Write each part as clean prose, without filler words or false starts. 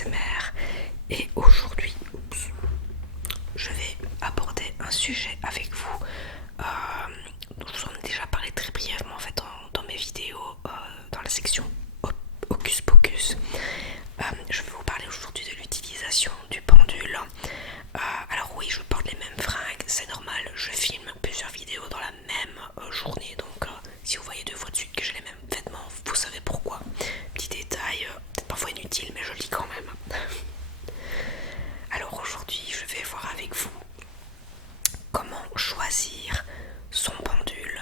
ASMR et aujourd'hui je vais aborder un sujet avec vous dont je vous en ai déjà parlé très brièvement en fait dans mes vidéos dans la section Hocus Pocus. Je vais vous parler aujourd'hui de l'utilisation du pendule. Alors oui, je porte les mêmes fringues, c'est normal, je filme plusieurs vidéos dans la même journée, donc si vous voyez 2 fois de suite que j'ai les mêmes vêtements, vous savez pourquoi. Petit détail, peut-être parfois inutile, mais je le dis quand même. Alors aujourd'hui, je vais voir avec vous comment choisir son pendule.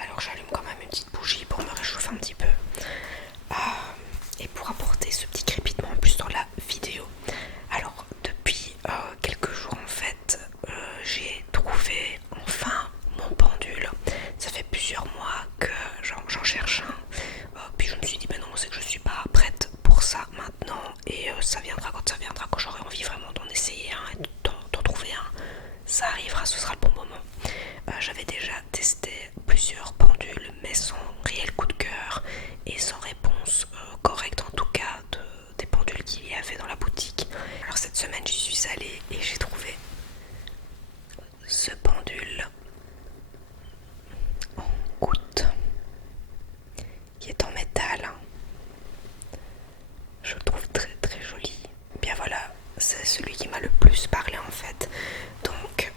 Alors j'allume quand même une petite bougie pour me réchauffer un petit peu. Et pour apporter ce petit crépitement en plus dans la vidéo. Alors depuis quelques jours en fait, j'ai trouvé enfin mon pendule. Ça fait plusieurs mois que j'en cherche un. Puis je me suis dit ben non, c'est que je suis pas prête pour ça maintenant. Et ça viendra quand j'aurai envie vraiment d'en essayer un et d'en trouver un. Ça arrivera, ce sera le bon moment. J'avais déjà testé plusieurs pendules mais sans réel coup de cœur et sans réponse correcte en tout cas des pendules qu'il y avait dans la boutique. Alors cette semaine j'y suis allée et j'ai trouvé ce pendule en goutte qui est en métal. Je le trouve très très joli. Bien voilà, c'est celui qui m'a le plus parlé en fait. Donc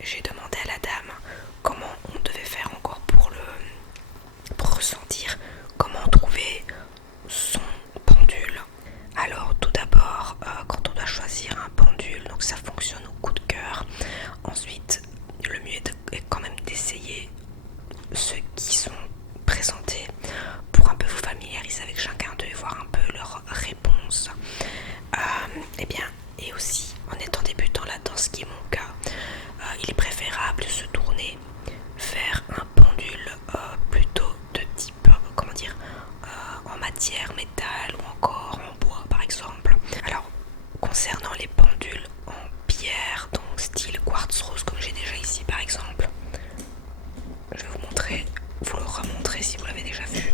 j'ai demandé à la dame comment on devait faire encore pour ressentir comment trouver son pendule. Alors tout d'abord, quand on doit choisir un pendule, donc ça fonctionne au coup de cœur. Ensuite, le mieux est quand même d'essayer ceux qui sont présentés pour un peu vous familiariser avec chacun d'eux et voir un peu leur réponse. Et bien, et aussi en étant débutant là-dedans, ce qui est mon cas, il est préférable de se tourner vers un pendule plutôt de type, comment dire, en matière, métal ou encore en bois par exemple. Alors, concernant les pendules en pierre, donc style quartz rose comme j'ai déjà ici par exemple, je vais vous montrer, vous le remontrer si vous l'avez déjà vu.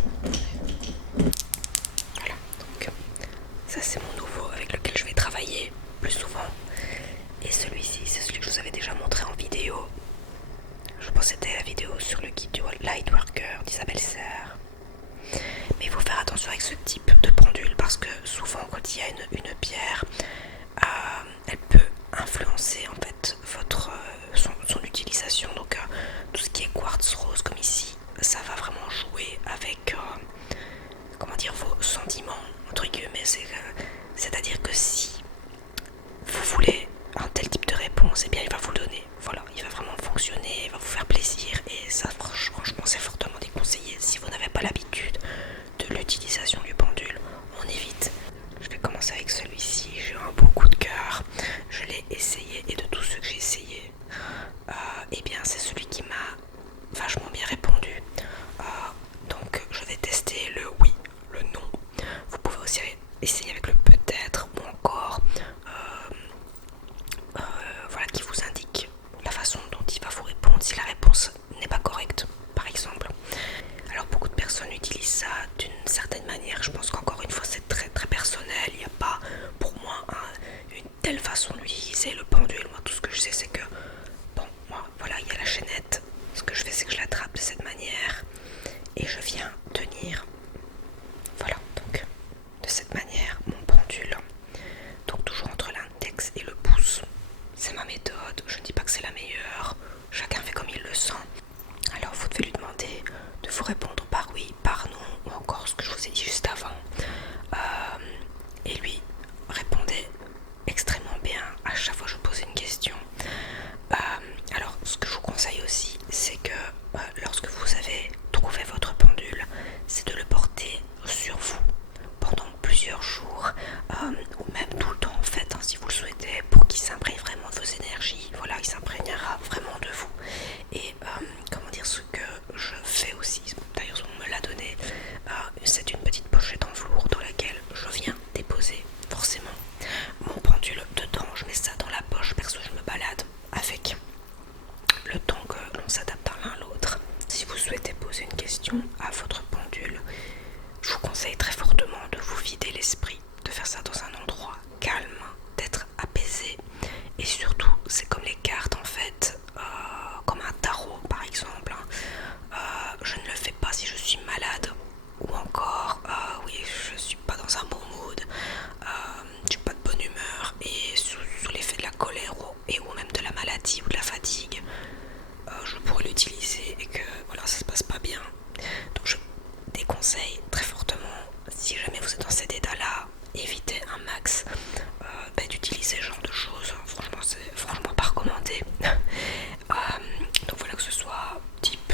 Voilà, donc ça c'est mon nouveau avec lequel je vais travailler plus souvent. Et celui-ci, c'est celui que je vous avais déjà montré en vidéo. Je pense que c'était la vidéo sur le guide du Lightworker d'Isabelle Serre. Mais il faut faire attention avec ce type de pendule parce que souvent quand il y a une pierre, elle peut influencer en fait son utilisation. Donc tout ce qui est quartz rose comme ici, ça va vraiment jouer avec comment dire, vos sentiments entre guillemets. C'est-à-dire que si vous voulez un tel type de réponse, et bien il va vous le donner. Voilà, il va vraiment fonctionner, il va vous faire plaisir et ça franchement c'est fortement déconseillé. Si vous n'avez pas l'habitude de l'utilisation du pendule, on évite. Je vais commencer avec celui-ci, j'ai eu un beau coup de cœur, je l'ai essayé et de tous ceux que j'ai essayé, et bien c'est celui qui m'a vachement bien répondu. Donc je vais tester le oui, le non. Vous pouvez aussi essayer avec le peut-être ou encore voilà, qui vous indique la façon dont il va vous répondre si la réponse n'est pas correcte par exemple. Alors beaucoup de personnes utilisent ça d'une certaine manière, je pense qu'encore une fois c'est très très personnel, il n'y a pas pour moi une telle façon d'utiliser le pendule. Moi tout ce que je sais c'est que bon, moi voilà, il y a la chaînette, ce que je fais c'est que je l'attrape de cette manière et je viens tenir, voilà, donc de cette manière mon pendule, donc toujours entre l'index et le pouce. C'est ma méthode, je ne dis pas que c'est la meilleure, chacun fait comme il le sent. Alors vous devez lui demander de vous répondre par oui, par non, ou encore ce que je vous ai dit juste avant. Et lui répondait extrêmement bien à chaque fois que je posais une question. Alors ce que je vous conseille aussi, c'est que lorsque vous avez trouvé votre pendule, c'est de le porter sur vous pendant plusieurs jours, ou même tout le temps en fait, hein, si vous le souhaitez, pour qu'il s'imprègne vraiment de vos énergies. Voilà, il s'imprégnera vraiment de vous. Et comment dire, ce que je fais aussi, d'ailleurs on me l'a donné, c'est une petite pochette en velours dans laquelle je viens déposer forcément mon pendule dedans. Je mets ça dans la poche, perso je me balade avec le temps que l'on s'adapte l'un à l'autre. Si vous souhaitez poser une question à votre pendule, je vous conseille très fortement conseille très fortement, si jamais vous êtes dans cet état-là, évitez un max d'utiliser ce genre de choses. Franchement, c'est franchement pas recommandé. Donc voilà, que ce soit type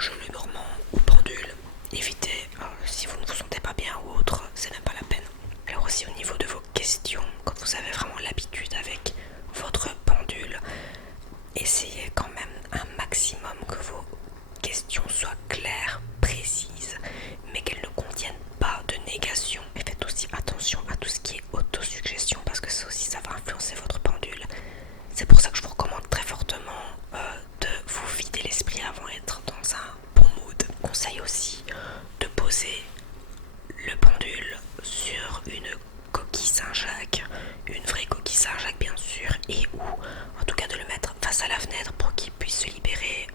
gelée normand ou pendule, évitez. Si vous ne vous sentez pas bien ou autre, c'est même pas la peine. Alors aussi au niveau de vos questions, quand vous avez vraiment l'habitude avec votre pendule, essayez quand même un maximum que vos questions soient claires, précises, mais qu'elles ne contiennent pas de négation. Et faites aussi attention à tout ce qui est autosuggestion, parce que ça aussi, ça va influencer votre pendule. C'est pour ça que je vous recommande très fortement de vous vider l'esprit avant d'être dans un bon mood. Conseil aussi de poser le pendule sur une coquille Saint-Jacques, une vraie coquille Saint-Jacques bien sûr, et ou en tout cas de le mettre face à la fenêtre pour qu'il puisse se libérer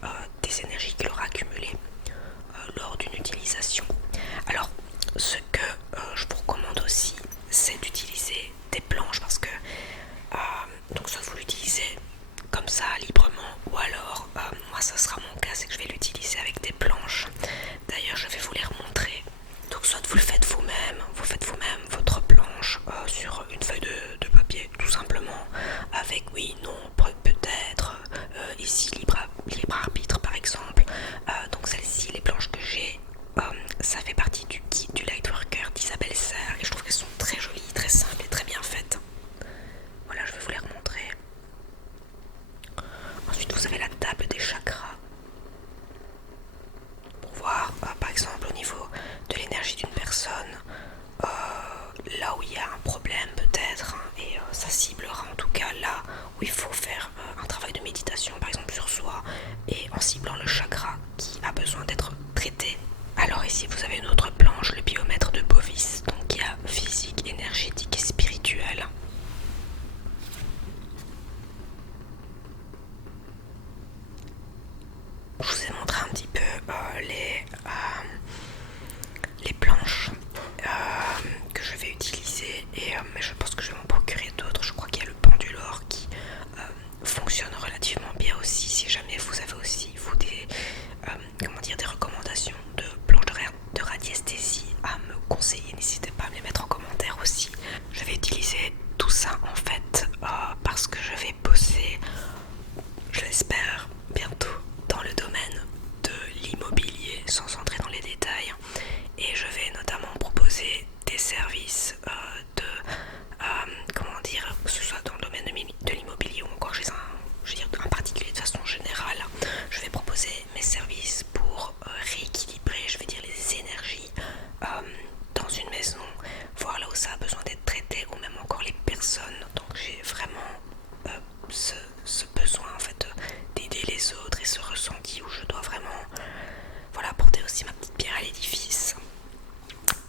des énergies qu'il aura accumulées lors d'une utilisation. Alors ce que je vous recommande aussi, c'est d'utiliser des planches, parce que donc soit vous l'utilisez comme ça librement, ou alors moi ça sera mon cas, c'est que je vais l'utiliser avec des planches. D'ailleurs je vais vous les remontrer. Donc soit vous le faites vous-même, vous faites vous-même votre planche sur une feuille de papier tout simplement, avec oui, non, peut-être, ici libre arbitre par exemple. Donc celle-ci, les planches que j'ai, ça fait partie du kit du Lightworker d'Isabelle Serre, et je trouve qu'elles sont très jolies, très simples et très bien faites. Voilà, je vais vous les remontrer. Ensuite vous avez la table des chakras pour voir par exemple au niveau de l'énergie d'une personne, là où il y a un problème peut-être, hein, et ça ciblera en tout cas là où il faut faire un travail de méditation par exemple sur soi, et en ciblant le chakra qui a besoin d'être traité. Alors ici vous avez une autre planche, le biomètre de Bovis, donc il y a physique, énergétique et spirituel. Je vous ai montré un petit peu les planches que je vais utiliser, mais je pense que je vais m'en procurer d'autres. Je crois qu'il y a le pendulor qui fonctionne relativement bien aussi. Si jamais vous avez aussi vous des recommandations de planches de radiesthésie à me conseiller, n'hésitez pas à me les mettre en commentaire aussi. Je vais utiliser tout ça en fait parce que je vais bosser, je l'espère, bientôt dans le domaine de l'immobilier, sans entrer dans les détails, et je vais notamment proposer des services que ce soit dans le domaine de l'immobilier ou encore chez un particulier de façon générale. Je vais proposer mes services pour rééquilibrer, je vais dire, les énergies dans une maison, voir là où ça a besoin d'être traité, ou même encore les personnes. Donc j'ai vraiment ce besoin en fait d'aider les autres, et ce ressenti où je dois vraiment apporter aussi ma petite pierre à l'édifice.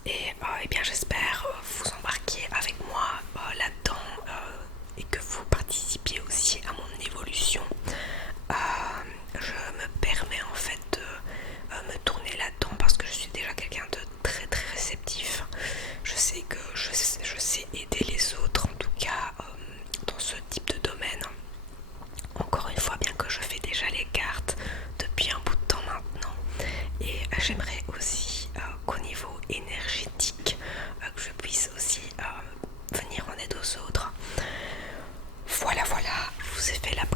Et bien j'espère vous embarquer avec moi là-dedans, et que vous participiez aussi à mon évolution. Je me permets en fait de me tourner là-dedans parce que je suis déjà quelqu'un de très très réceptif. Je sais que je sais aider les autres, en tout cas dans ce type de domaine. Encore une fois, bien que je fais déjà les cartes depuis un bout de temps maintenant, et j'aimerais aussi qu'au niveau énergétique, que je puisse aussi venir en aide aux autres. Voilà, je vous ai fait la